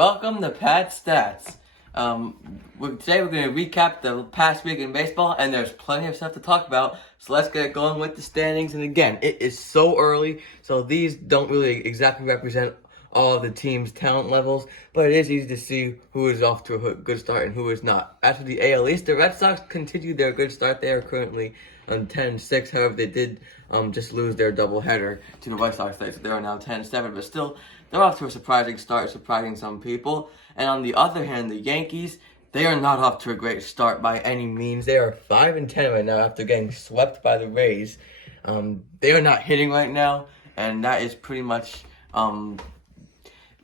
Welcome to Pat Stats. Today we're going to recap the past week in baseball, and there's plenty of stuff to talk about. So let's get going with the standings. And again, it is so early, so these don't really exactly represent all of the team's talent levels, but it is easy to see who is off to a good start and who is not. As for the AL East, the Red Sox continued their good start. They are currently on 10-6. However, they did just lose their doubleheader to the White Sox today, so they are now 10-7. But still, they're off to a surprising start, surprising some people. And on the other hand, the Yankees, they are not off to a great start by any means. They are 5-10 right now after getting swept by the Rays. They are not hitting right now, and that is pretty much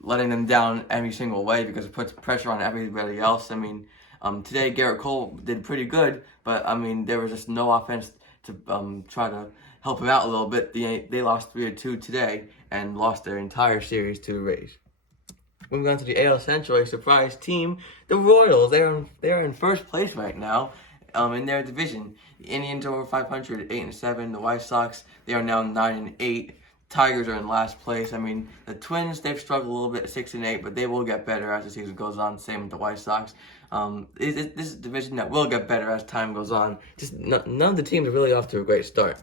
letting them down every single way because it puts pressure on everybody else. Today Garrett Cole did pretty good, but there was just no offense to try to help him out a little bit. They lost 3-2 today and lost their entire series to the Rays. Moving on to the AL Central, a surprise team, the Royals. They are in first place right now in their division. The Indians are over 500 at 8-7. The White Sox, they are now 9-8. Tigers are in last place. The Twins, they've struggled a little bit at 6-8, but they will get better as the season goes on. Same with the White Sox. This is a division that will get better as time goes on. Just none of the teams are really off to a great start.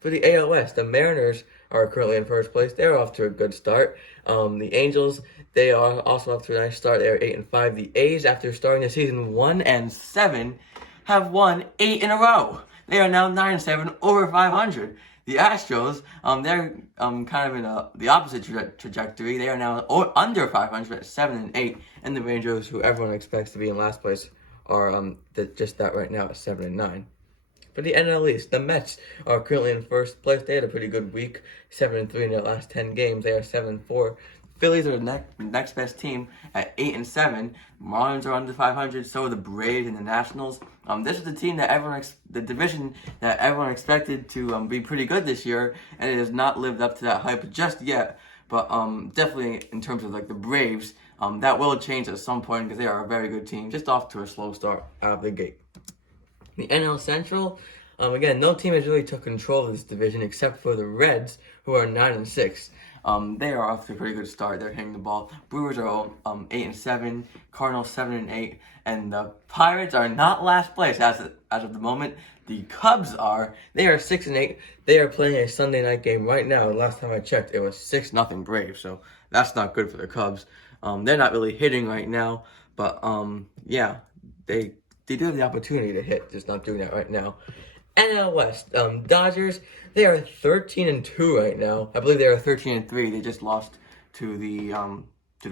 For the AL West, the Mariners are currently in first place. They're off to a good start. The Angels, they are also off to a nice start. They are 8-5. The A's, after starting the season 1-7, have won 8 in a row. They are now 9-7, over 500. The Astros, they're kind of in the opposite trajectory. They are now under 500 at 7-8, and the Rangers, who everyone expects to be in last place, are just that right now at 7-9. For the NL East, the Mets are currently in first place. They had a pretty good week, 7-3 in their last 10 games. They are 7-4. Phillies are the next best team at 8-7. Marlins are under 500. So are the Braves and the Nationals. This is the team that the division that everyone expected to be pretty good this year, and it has not lived up to that hype just yet. But definitely in terms of the Braves, that will change at some point because they are a very good team, just off to a slow start out of the gate. The NL Central, again, no team has really took control of this division except for the Reds, who are 9-6. They are off to a pretty good start. They're hitting the ball. Brewers are 8-7, Cardinals 7-8, and the Pirates are not last place as of the moment. The Cubs are. They are 6-8. They are playing a Sunday night game right now. Last time I checked, it was 6-0 Braves, so that's not good for the Cubs. They're not really hitting right now, but they do have the opportunity to hit, just not doing that right now. NL West, Dodgers, they are 13-2 right now. I believe they are 13-3. They just lost to the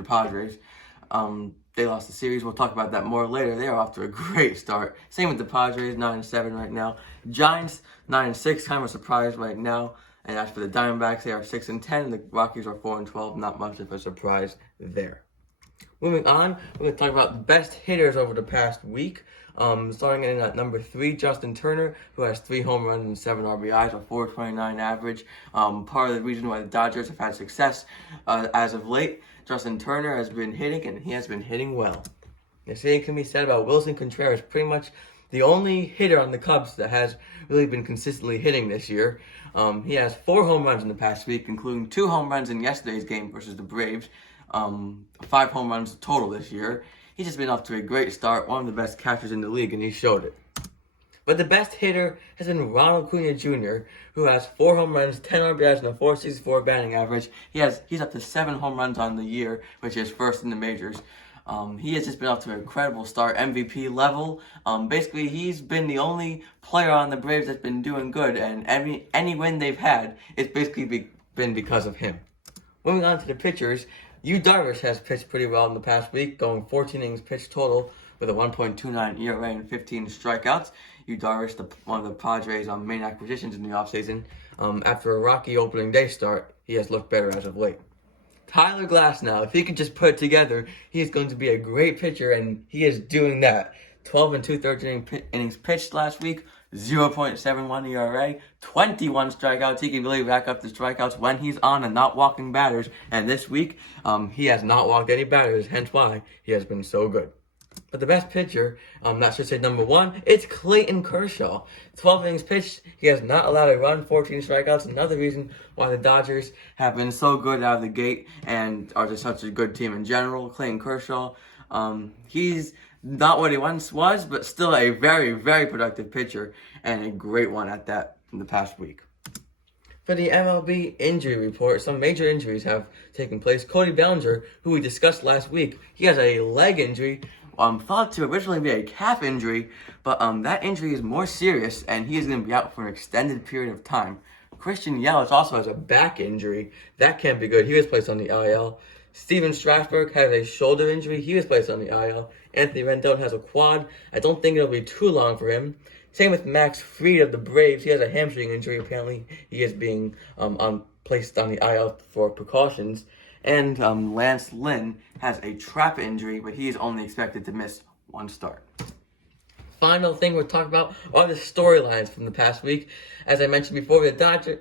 Padres. They lost the series. We'll talk about that more later. They are off to a great start. Same with the Padres, 9-7 right now. Giants, 9-6, kind of a surprise right now. And as for the Diamondbacks, they are 6-10. The Rockies are 4-12. Not much of a surprise there. Moving on, we're going to talk about best hitters over the past week. Starting in at number 3, Justin Turner, who has 3 home runs and 7 RBIs, a .429 average. Part of the reason why the Dodgers have had success as of late, Justin Turner has been hitting, and he has been hitting well. The same can be said about Wilson Contreras, pretty much the only hitter on the Cubs that has really been consistently hitting this year. He has 4 home runs in the past week, including 2 home runs in yesterday's game versus the Braves. 5 home runs total this year. He's just been off to a great start, one of the best catchers in the league, and he showed it. But the best hitter has been Ronald Acuna Jr., who has 4 home runs, 10 RBIs, and a .464 batting average. He's up to 7 home runs on the year, which is first in the majors. He has just been off to an incredible start, MVP level. Basically, he's been the only player on the Braves that's been doing good, and any win they've had, it's basically been because of him. Moving on to the pitchers, Yu Darvish has pitched pretty well in the past week, going 14 innings pitched total with a 1.29 ERA and 15 strikeouts. Yu Darvish, one of the Padres' main acquisitions in the offseason. After a rocky opening day start, he has looked better as of late. Tyler Glasnow, if he can just put it together, he is going to be a great pitcher, and he is doing that. 12 2/3 innings pitched last week, 0.71 ERA, 21 strikeouts. He can really rack up the strikeouts when he's on and not walking batters. And this week, he has not walked any batters, hence why he has been so good. But the best pitcher, that should say number one, it's Clayton Kershaw. 12 innings pitched, he has not allowed a run, 14 strikeouts. Another reason why the Dodgers have been so good out of the gate and are just such a good team in general. Clayton Kershaw, he's not what he once was, but still a very, very productive pitcher and a great one at that in the past week. For the MLB injury report, some major injuries have taken place. Cody Bellinger, who we discussed last week, he has a leg injury, thought to originally be a calf injury, but that injury is more serious, and he is going to be out for an extended period of time. Christian Yelich also has a back injury. That can't be good. He was placed on the IL. Steven Strasburg has a shoulder injury. He was placed on the IL. Anthony Rendon has a quad. I don't think it'll be too long for him. Same with Max Fried of the Braves. He has a hamstring injury. Apparently, he is being placed on the IL for precautions. And Lance Lynn has a trap injury, but he is only expected to miss one start. Final thing we're talking about are the storylines from the past week. As I mentioned before, the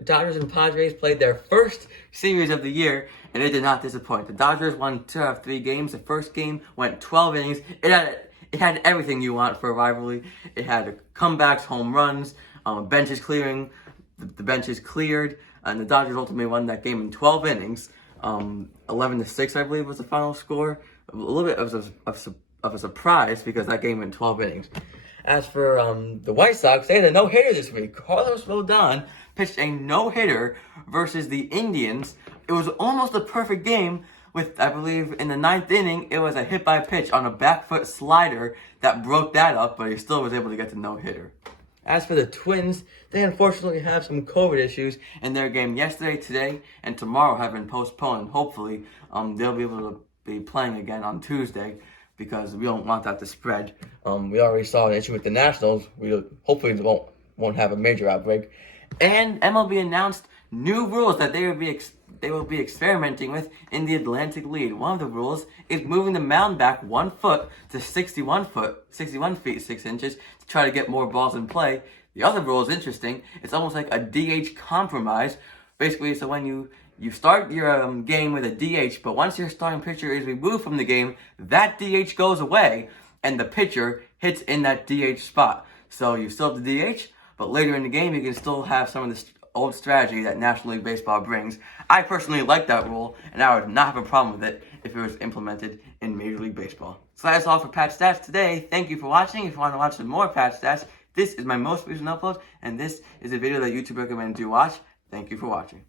Dodgers and Padres played their first series of the year, and it did not disappoint. The Dodgers won 2 out of 3 games. The first game went 12 innings. It had everything you want for a rivalry. It had comebacks, home runs, benches clearing. The benches cleared, and the Dodgers ultimately won that game in 12 innings. 11-6, I believe, was the final score. A little bit of a surprise because that game went 12 innings. As for the White Sox, they had a no-hitter this week. Carlos Rodon pitched a no-hitter versus the Indians. It was almost a perfect game with, I believe, in the 9th inning, it was a hit-by-pitch on a back foot slider that broke that up, but he still was able to get the no-hitter. As for the Twins, they unfortunately have some COVID issues, and their game yesterday, today, and tomorrow have been postponed. Hopefully, they'll be able to be playing again on Tuesday, because we don't want that to spread. We already saw an issue with the Nationals. We hopefully won't have a major outbreak. And MLB announced new rules that they will be experimenting with in the Atlantic League. One of the rules is moving the mound back 1 foot to 61 feet 6 inches to try to get more balls in play. The other rule is interesting. It's almost like a DH compromise. Basically, so when you start your game with a DH, but once your starting pitcher is removed from the game, that DH goes away, and the pitcher hits in that DH spot. So you still have the DH, but later in the game, you can still have some of the old strategy that National League Baseball brings. I personally like that rule, and I would not have a problem with it if it was implemented in Major League Baseball. So that's all for Patch Stats today. Thank you for watching. If you want to watch some more Patch Stats, this is my most recent upload, and this is a video that YouTube recommended you watch. Thank you for watching.